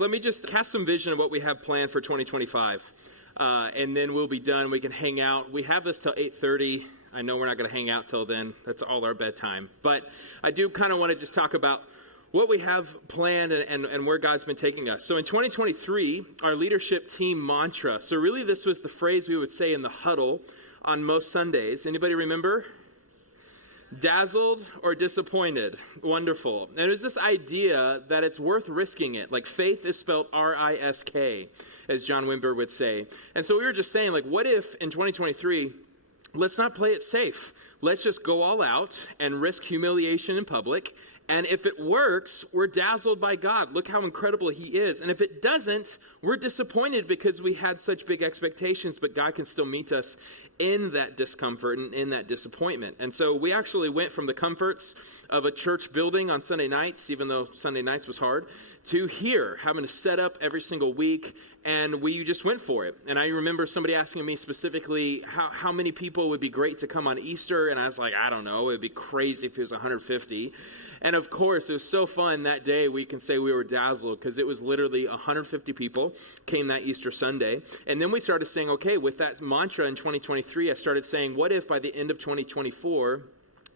Let me just cast some vision of what we have planned for 2025, and then we'll be done. We can hang out. We have this till 8:30. I know we're not going to hang out till then. That's all our bedtime. But I do kind of want to just talk about what we have planned and where God's been taking us. So in 2023, our leadership team mantra. So really this was the phrase we would say in the huddle on most Sundays. Anybody remember? Dazzled or disappointed? Wonderful. And it was this idea that it's worth risking it. Like faith is spelled R-I-S-K, as John Wimber would say. And so we were just saying, like, what if in 2023, let's not play it safe. Let's just go all out and risk humiliation in public. And if it works, we're dazzled by God. Look how incredible he is. And if it doesn't, we're disappointed because we had such big expectations, but God can still meet us in that discomfort and in that disappointment. And so we actually went from the comforts of a church building on Sunday nights, even though Sunday nights was hard, to here, having to set up every single week, and we just went for it. And I remember somebody asking me specifically how many people would be great to come on Easter, and I was like, I don't know, it'd be crazy if it was 150. And of course, it was so fun that day, we can say we were dazzled, because it was literally 150 people came that Easter Sunday. And then we started saying, okay, with that mantra in 2023, I started saying, what if by the end of 2024,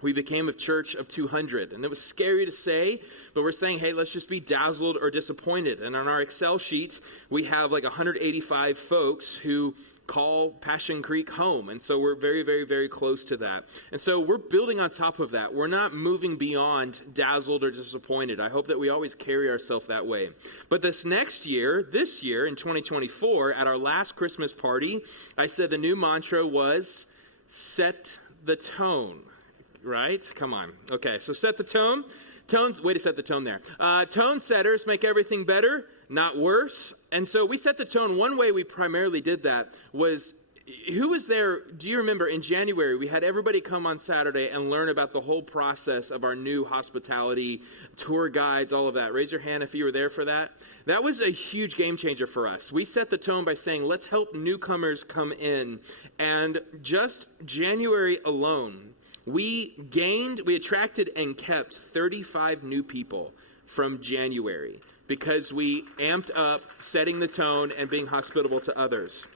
we became a church of 200. And it was scary to say, but we're saying, hey, let's just be dazzled or disappointed. And on our Excel sheet, we have like 185 folks who call Passion Creek home. And so we're very, very, very close to that. And so we're building on top of that. We're not moving beyond dazzled or disappointed. I hope that we always carry ourselves that way. But this year in 2024, at our last Christmas party, I said the new mantra was set the tone. Right? Come on. Okay, so set the tone. Way to set the tone there. Tone setters make everything better, not worse. And so we set the tone. One way we primarily did that was, who was there? Do you remember in January, we had everybody come on Saturday and learn about the whole process of our new hospitality, tour guides, all of that. Raise your hand if you were there for that. That was a huge game changer for us. We set the tone by saying, let's help newcomers come in. And just January alone, we attracted and kept 35 new people from January because we amped up setting the tone and being hospitable to others.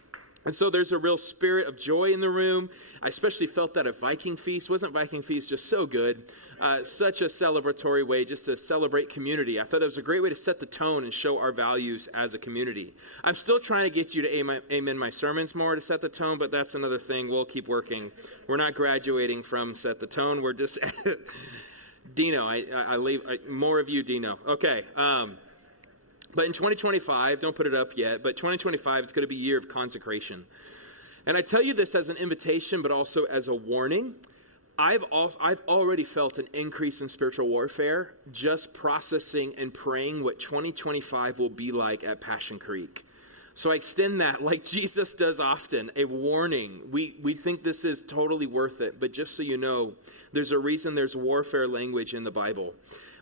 And so there's a real spirit of joy in the room. I especially felt that at Viking Feast. Wasn't Viking Feast just so good? Such a celebratory way just to celebrate community. I thought it was a great way to set the tone and show our values as a community. I'm still trying to get you to amen my sermons more to set the tone, but that's another thing. We'll keep working. We're not graduating from set the tone. We're just Dino. I leave more of you, Dino. Okay. But in 2025, don't put it up yet, but 2025, it's going to be a year of consecration. And I tell you this as an invitation, but also as a warning. I've already felt an increase in spiritual warfare just processing and praying what 2025 will be like at Passion Creek. So I extend that, like Jesus does often, a warning. We think this is totally worth it, but just so you know, there's a reason there's warfare language in the Bible.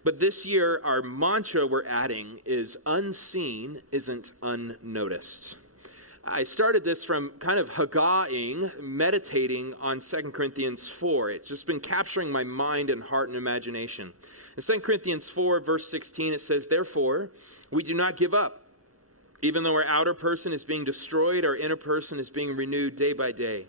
But this year, our mantra we're adding is unseen isn't unnoticed. I started this from kind of haggahing, meditating on 2 Corinthians 4. It's just been capturing my mind and heart and imagination. In 2 Corinthians 4, verse 16, it says, therefore, we do not give up. Even though our outer person is being destroyed, our inner person is being renewed day by day.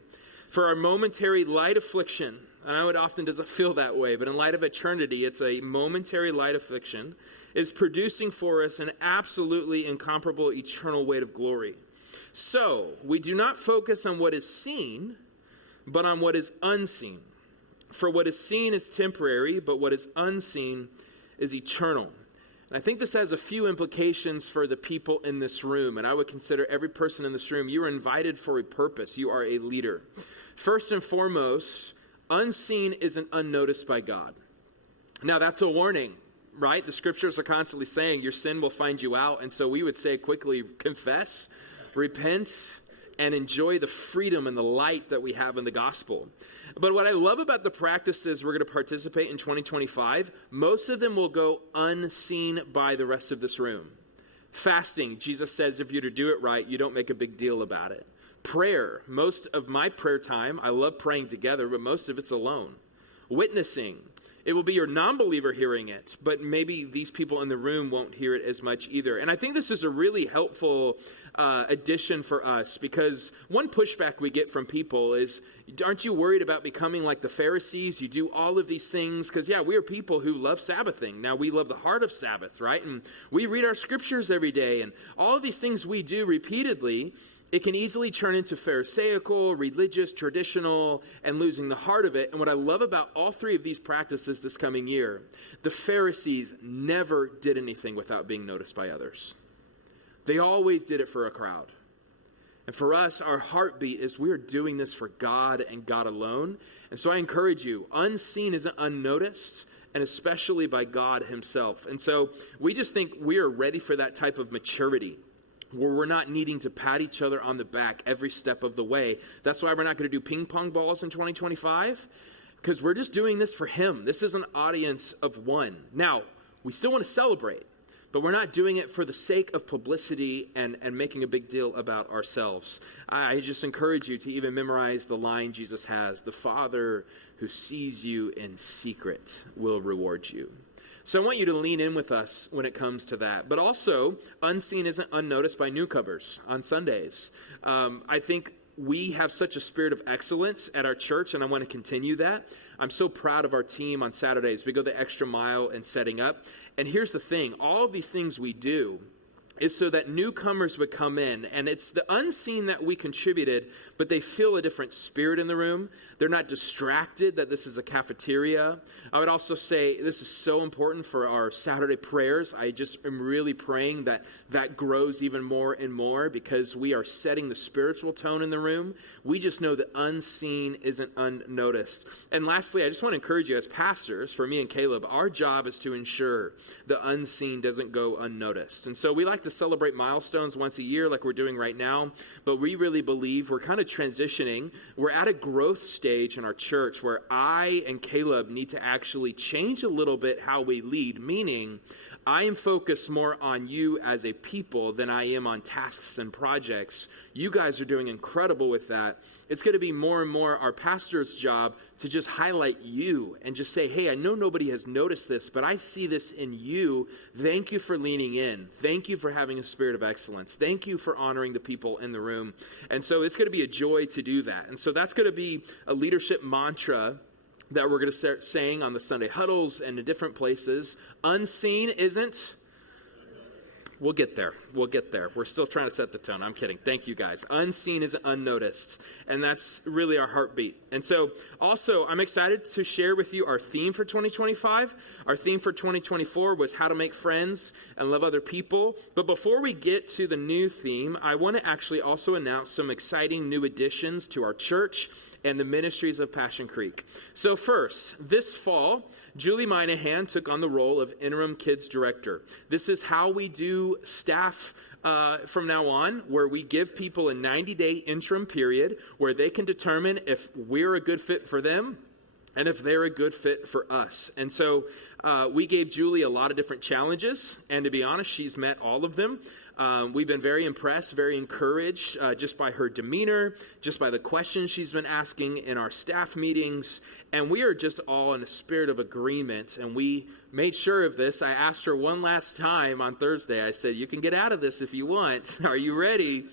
For our momentary light affliction, and I know it often doesn't feel that way, but in light of eternity, it's a momentary light affliction, is producing for us an absolutely incomparable eternal weight of glory. So, we do not focus on what is seen, but on what is unseen. For what is seen is temporary, but what is unseen is eternal. And I think this has a few implications for the people in this room, and I would consider every person in this room, you are invited for a purpose. You are a leader. First and foremost, unseen isn't unnoticed by God. Now, that's a warning, right? The scriptures are constantly saying your sin will find you out. And so we would say quickly, confess, repent, and enjoy the freedom and the light that we have in the gospel. But what I love about the practices we're going to participate in 2025, most of them will go unseen by the rest of this room. Fasting, Jesus says if you're to do it right, you don't make a big deal about it. Prayer, most of my prayer time, I love praying together, but most of it's alone. Witnessing, it will be your non-believer hearing it, but maybe these people in the room won't hear it as much either. And I think this is a really helpful addition for us, because one pushback we get from people is, aren't you worried about becoming like the Pharisees? You do all of these things because, yeah, we are people who love Sabbathing. Now, we love the heart of Sabbath, right? And we read our scriptures every day, and all of these things we do repeatedly. It can easily turn into Pharisaical, religious, traditional, and losing the heart of it. And what I love about all three of these practices this coming year, the Pharisees never did anything without being noticed by others. They always did it for a crowd. And for us, our heartbeat is we are doing this for God and God alone. And so I encourage you, unseen isn't unnoticed, and especially by God himself. And so we just think we are ready for that type of maturity, where we're not needing to pat each other on the back every step of the way. That's why we're not going to do ping pong balls in 2025, because we're just doing this for him. This is an audience of one. Now, we still want to celebrate, but we're not doing it for the sake of publicity and making a big deal about ourselves. I just encourage you to even memorize the line Jesus has, "The Father who sees you in secret will reward you." So I want you to lean in with us when it comes to that. But also, unseen isn't unnoticed by newcomers on Sundays. I think we have such a spirit of excellence at our church, and I want to continue that. I'm so proud of our team on Saturdays. We go the extra mile in setting up. And here's the thing. All of these things we do is so that newcomers would come in, and it's the unseen that we contributed, but they feel a different spirit in the room. They're not distracted that this is a cafeteria. I would also say this is so important for our Saturday prayers. I just am really praying that that grows even more and more, because we are setting the spiritual tone in the room. We just know that unseen isn't unnoticed. And lastly, I just want to encourage you as pastors, for me and Caleb, our job is to ensure the unseen doesn't go unnoticed. And so we like to celebrate milestones once a year like we're doing right now, but we really believe we're kind of transitioning. We're at a growth stage in our church where I and Caleb need to actually change a little bit how we lead, meaning I am focused more on you as a people than I am on tasks and projects. You guys are doing incredible with that. It's going to be more and more our pastor's job to just highlight you and just say, hey, I know nobody has noticed this, but I see this in you. Thank you for leaning in. Thank you for having a spirit of excellence. Thank you for honoring the people in the room. And so it's going to be a joy to do that. And so that's going to be a leadership mantra that we're going to start saying on the Sunday huddles and in different places. Unseen isn't. We'll get there. We'll get there. We're still trying to set the tone. I'm kidding. Thank you, guys. Unseen isn't unnoticed. And that's really our heartbeat. And so also, I'm excited to share with you our theme for 2025. Our theme for 2024 was how to make friends and love other people. But before we get to the new theme, I want to actually also announce some exciting new additions to our church and the ministries of Passion Creek. So first, this fall, Julie Minahan took on the role of interim kids director. This is how we do staff from now on, where we give people a 90-day interim period where they can determine if we're a good fit for them and if they're a good fit for us. And so we gave Julie a lot of different challenges, and to be honest, she's met all of them. We've been very impressed, very encouraged just by her demeanor, just by the questions she's been asking in our staff meetings, and we are just all in a spirit of agreement, and we made sure of this. I asked her one last time on Thursday. I said, you can get out of this if you want. Are you ready?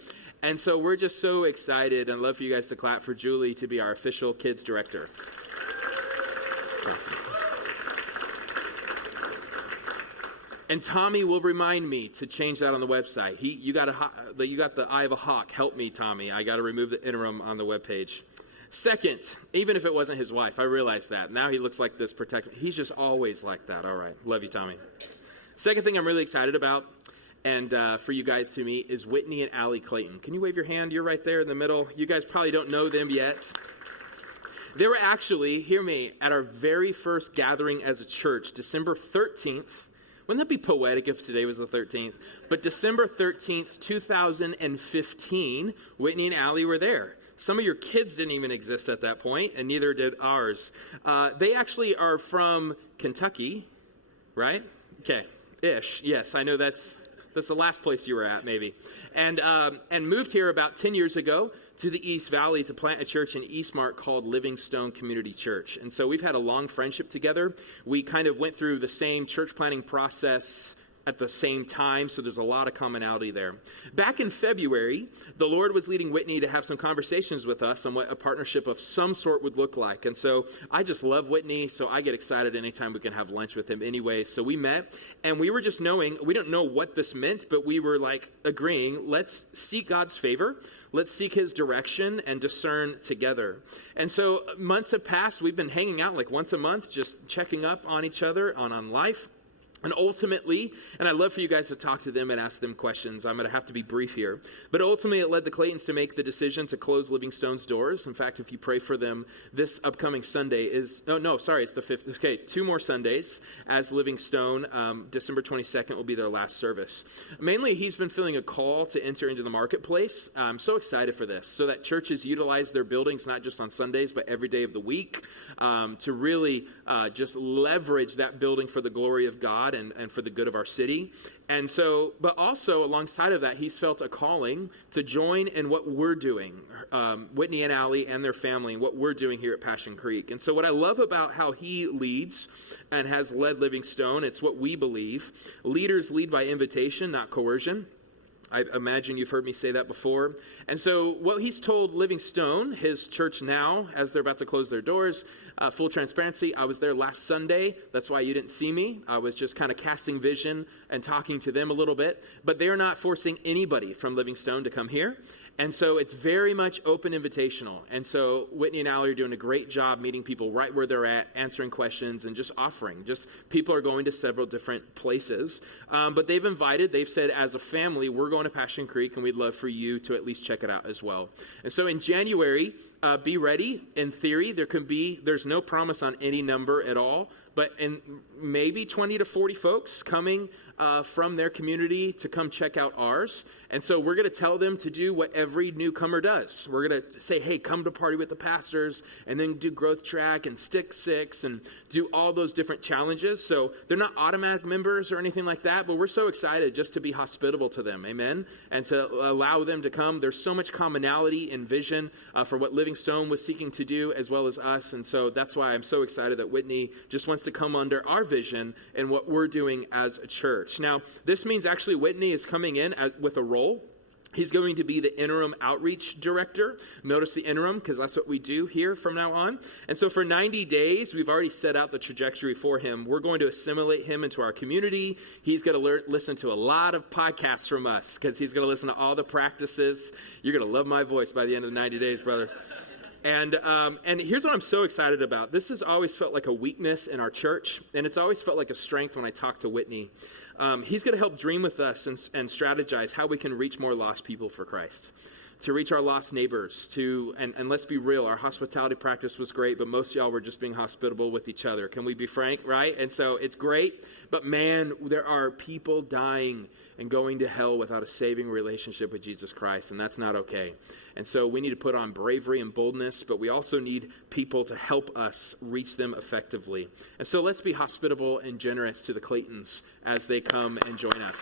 And so we're just so excited, and I'd love for you guys to clap for Julie to be our official kids director. And Tommy will remind me to change that on the website. You got the eye of a hawk. Help me, Tommy. I got to remove the interim on the webpage. Second, even if it wasn't his wife, I realized that. Now he looks like this protector. He's just always like that. All right. Love you, Tommy. Second thing I'm really excited about, and for you guys to meet, is Whitney and Allie Clayton. Can you wave your hand? You're right there in the middle. You guys probably don't know them yet. They were actually, hear me, at our very first gathering as a church, December 13th. Wouldn't that be poetic if today was the 13th? But December 13th, 2015, Whitney and Allie were there. Some of your kids didn't even exist at that point, and neither did ours. They actually are from Kentucky, right? Okay, ish. Yes, I know that's That's the last place you were at, maybe. And moved here about 10 years ago to the East Valley to plant a church in Eastmark called Livingstone Community Church. And so we've had a long friendship together. We kind of went through the same church planting process at the same time, so there's a lot of commonality there. Back in February, the Lord was leading Whitney to have some conversations with us on what a partnership of some sort would look like. And so I just love Whitney, so I get excited anytime we can have lunch with him anyway. So we met, and we were just knowing, we don't know what this meant, but we were like agreeing, let's seek God's favor. Let's seek his direction and discern together. And so months have passed. We've been hanging out like once a month, just checking up on each other, on life. And ultimately, and I'd love for you guys to talk to them and ask them questions. I'm going to have to be brief here. But ultimately, it led the Claytons to make the decision to close Livingstone's doors. In fact, if you pray for them, this upcoming Sunday is, it's the 5th. Okay, 2 more Sundays as Livingstone. December 22nd will be their last service. Mainly, he's been feeling a call to enter into the marketplace. I'm so excited for this, so that churches utilize their buildings, not just on Sundays, but every day of the week, to really just leverage that building for the glory of God and for the good of our city. And so, but also alongside of that, he's felt a calling to join in what we're doing, Whitney and Allie and their family, and what we're doing here at Passion Creek. And so what I love about how he leads and has led Livingstone, it's what we believe. Leaders lead by invitation, not coercion. I imagine you've heard me say that before. And so what he's told Livingstone, his church now, as they're about to close their doors, full transparency, I was there last Sunday. That's why you didn't see me. I was just kind of casting vision and talking to them a little bit. But they're not forcing anybody from Livingstone to come here. And so it's very much open invitational. And so Whitney and Allie are doing a great job meeting people right where they're at, answering questions and just offering. Just people are going to several different places. But they've said as a family, we're going to Passion Creek and we'd love for you to at least check it out as well. And so in January, be ready. In theory, there's no promise on any number at all, but in maybe 20 to 40 folks coming from their community to come check out ours. And so we're going to tell them to do what every newcomer does. We're going to say, hey, come to party with the pastors, and then do growth track and stick six and do all those different challenges. So they're not automatic members or anything like that, but we're so excited just to be hospitable to them, amen, and to allow them to come. There's so much commonality and vision for what Livingstone was seeking to do as well as us. And so that's why I'm so excited that Whitney just wants to come under our vision and what we're doing as a church. Now, this means actually Whitney is coming in with a role. He's going to be the interim outreach director. Notice the interim, because that's what we do here from now on. And so for 90 days, we've already set out the trajectory for him. We're going to assimilate him into our community. He's going to listen to a lot of podcasts from us, because he's going to listen to all the practices. You're going to love my voice by the end of the 90 days, brother. And here's what I'm so excited about. This has always felt like a weakness in our church, and it's always felt like a strength when I talk to Whitney. He's going to help dream with us and strategize how we can reach more lost people for Christ, to reach our lost neighbors, and let's be real, our hospitality practice was great, but most of y'all were just being hospitable with each other. Can we be frank, right? And so it's great, but man, there are people dying and going to hell without a saving relationship with Jesus Christ, and that's not okay. And so we need to put on bravery and boldness, but we also need people to help us reach them effectively. And so let's be hospitable and generous to the Claytons as they come and join us.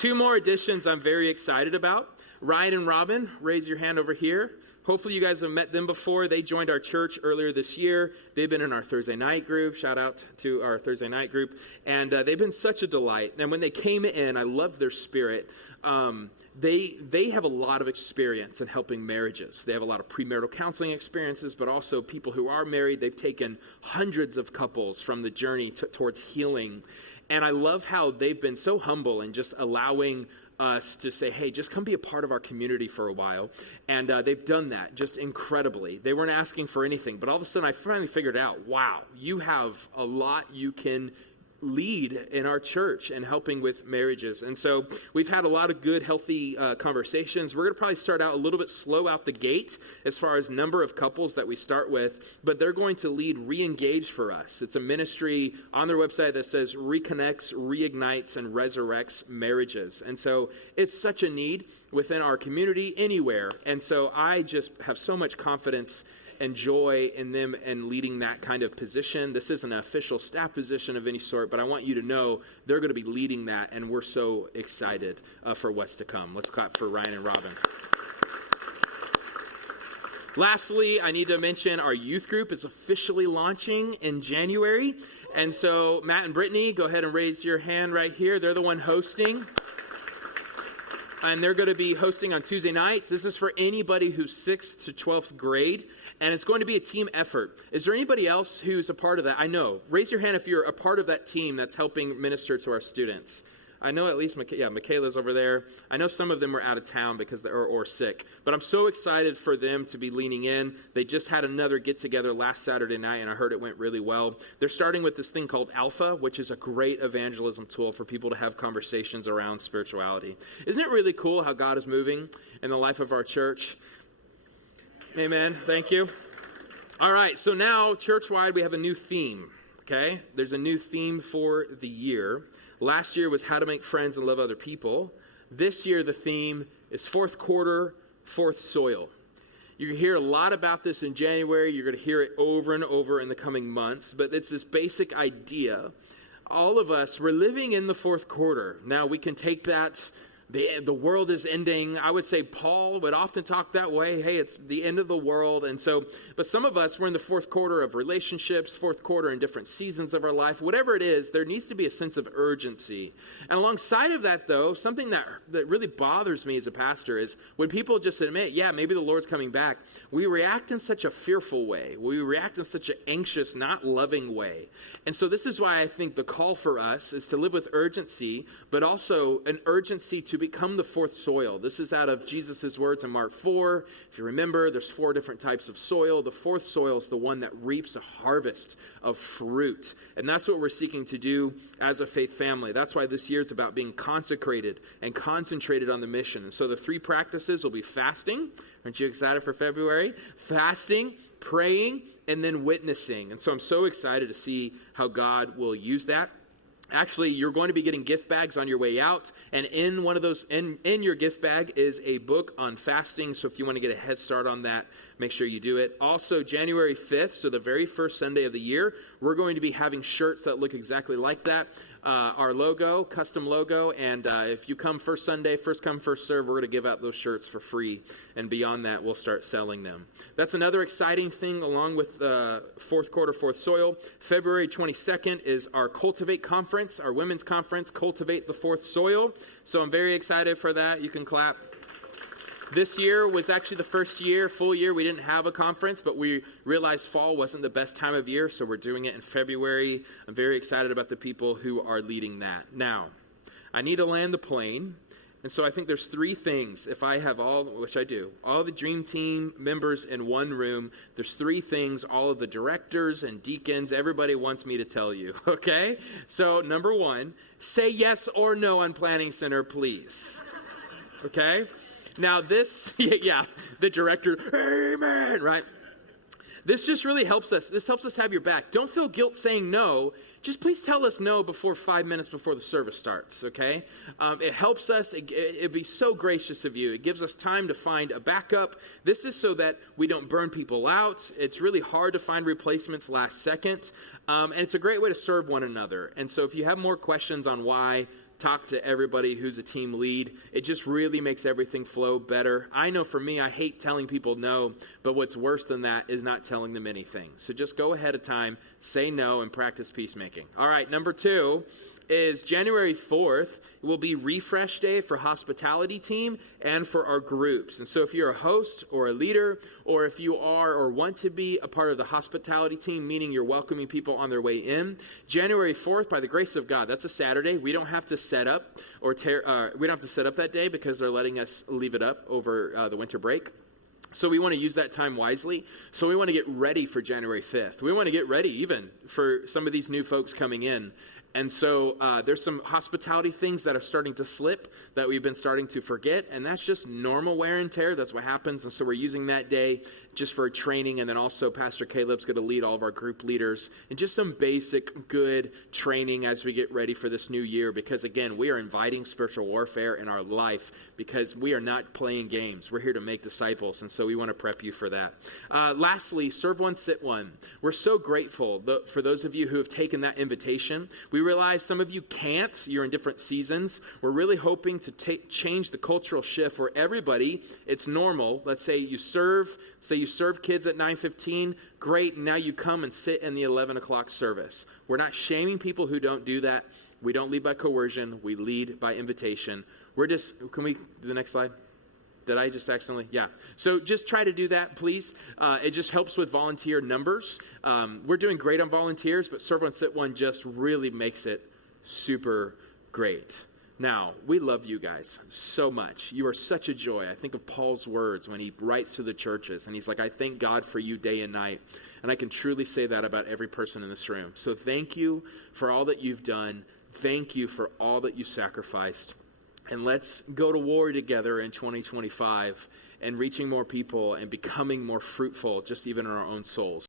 2 more additions I'm very excited about. Ryan and Robin, raise your hand over here. Hopefully you guys have met them before. They joined our church earlier this year. They've been in our Thursday night group. Shout out to our Thursday night group. And they've been such a delight. And when they came in, I love their spirit. They have a lot of experience in helping marriages. They have a lot of premarital counseling experiences, but also people who are married. They've taken hundreds of couples from the journey towards healing. And I love how they've been so humble and just allowing us to say, hey, just come be a part of our community for a while. And they've done that just incredibly. They weren't asking for anything, but all of a sudden I finally figured out, wow, you have a lot you can lead in our church and helping with marriages. And so we've had a lot of good, healthy conversations. We're going to probably start out a little bit slow out the gate as far as number of couples that we start with, but they're going to lead Re-Engage for us. It's a ministry on their website that says reconnects, reignites, and resurrects marriages. And so it's such a need within our community anywhere. And so I just have so much confidence and joy in them and leading that kind of position. This isn't an official staff position of any sort, but I want you to know they're going to be leading that, and we're so excited for what's to come. Let's clap for Ryan and Robin. Lastly, I need to mention our youth group is officially launching in January. And so Matt and Brittany, go ahead and raise your hand right here. They're the one hosting. And they're going to be hosting on Tuesday nights. This is for anybody who's 6th to 12th grade. And it's going to be a team effort. Is there anybody else who's a part of that? I know. Raise your hand if you're a part of that team that's helping minister to our students. I know at least, Michaela's over there. I know some of them are out of town because or sick. But I'm so excited for them to be leaning in. They just had another get-together last Saturday night, and I heard it went really well. They're starting with this thing called Alpha, which is a great evangelism tool for people to have conversations around spirituality. Isn't it really cool how God is moving in the life of our church? Amen. Thank you. All right, so now, church-wide, we have a new theme, okay? There's a new theme for the year. Last year was how to make friends and love other people. This year, the theme is fourth quarter, fourth soil. You hear a lot about this in January. You're going to hear it over and over in the coming months. But it's this basic idea. All of us, we're living in the fourth quarter. Now, we can take that. The world is ending. I would say Paul would often talk that way. Hey, it's the end of the world. And so, but some of us, we're in the fourth quarter of relationships, fourth quarter in different seasons of our life. Whatever it is, there needs to be a sense of urgency. And alongside of that, though, something that really bothers me as a pastor is when people just admit, yeah, maybe the Lord's coming back, we react in such a fearful way. We react in such an anxious, not loving way. And so this is why I think the call for us is to live with urgency, but also an urgency to become the fourth soil. This is out of Jesus' words in Mark 4. If you remember, there's 4 different types of soil. The fourth soil is the one that reaps a harvest of fruit. And that's what we're seeking to do as a faith family. That's why this year is about being consecrated and concentrated on the mission. And so the 3 practices will be fasting. Aren't you excited for February? Fasting, praying, and then witnessing. And so I'm so excited to see how God will use that. Actually, you're going to be getting gift bags on your way out, and in one of those, in your gift bag is a book on fasting, so if you want to get a head start on that, make sure you do it. Also, January 5th, so the very first Sunday of the year, we're going to be having shirts that look exactly like that. Our logo, custom logo, and if you come first Sunday, first come, first serve, we're going to give out those shirts for free, and beyond that, we'll start selling them. That's another exciting thing along with fourth quarter, fourth soil. February 22nd is our Cultivate Conference, our women's conference, Cultivate the Fourth Soil, so I'm very excited for that. You can clap. This year was actually the first year, full year, we didn't have a conference, but we realized fall wasn't the best time of year, so we're doing it in February. I'm very excited about the people who are leading that. Now, I need to land the plane, and so I think there's 3 things. If I have which I do, all the dream team members in one room, there's 3 things all of the directors and deacons, everybody wants me to tell you, okay? So, number 1, say yes or no on Planning Center, please, okay? Now this, the director, amen, right? This just really helps us. This helps us have your back. Don't feel guilt saying no. Just please tell us no before 5 minutes before the service starts, okay? It helps us. It'd be so gracious of you. It gives us time to find a backup. This is so that we don't burn people out. It's really hard to find replacements last second. And it's a great way to serve one another. And so if you have more questions on why, talk to everybody who's a team lead. It just really makes everything flow better. I know for me, I hate telling people no, but what's worse than that is not telling them anything. So just go ahead of time, say no, and practice peacemaking. All right, number 2 is January 4th will be Refresh Day for hospitality team and for our groups. And so if you're a host or a leader, or if you are or want to be a part of the hospitality team, meaning you're welcoming people on their way in, January 4th, by the grace of God, that's a Saturday. We don't have to set up we don't have to set up that day because they're letting us leave it up over the winter break. So we want to use that time wisely. So we want to get ready for January 5th. We want to get ready even for some of these new folks coming in. And so there's some hospitality things that are starting to slip that we've been starting to forget, and that's just normal wear and tear. That's what happens, and so we're using that day just for training, and then also Pastor Caleb's going to lead all of our group leaders and just some basic good training as we get ready for this new year, because again, we are inviting spiritual warfare in our life because we are not playing games. We're here to make disciples, and so we want to prep you for that. Lastly, serve one, sit one. We're so grateful for those of you who have taken that invitation. We realize some of you can't. You're in different seasons. We're really hoping to change the cultural shift where everybody, it's normal. Let's say you serve kids at 9:15. Great. Now you come and sit in the 11 o'clock service. We're not shaming people who don't do that. We don't lead by coercion. We lead by invitation. Can we do the next slide? Did I just accidentally? Yeah. So just try to do that, please. It just helps with volunteer numbers. We're doing great on volunteers, but serve one, sit one just really makes it super great. Now, we love you guys so much. You are such a joy. I think of Paul's words when he writes to the churches, and he's like, I thank God for you day and night. And I can truly say that about every person in this room. So thank you for all that you've done. Thank you for all that you sacrificed. And let's go to war together in 2025 and reaching more people and becoming more fruitful, just even in our own souls.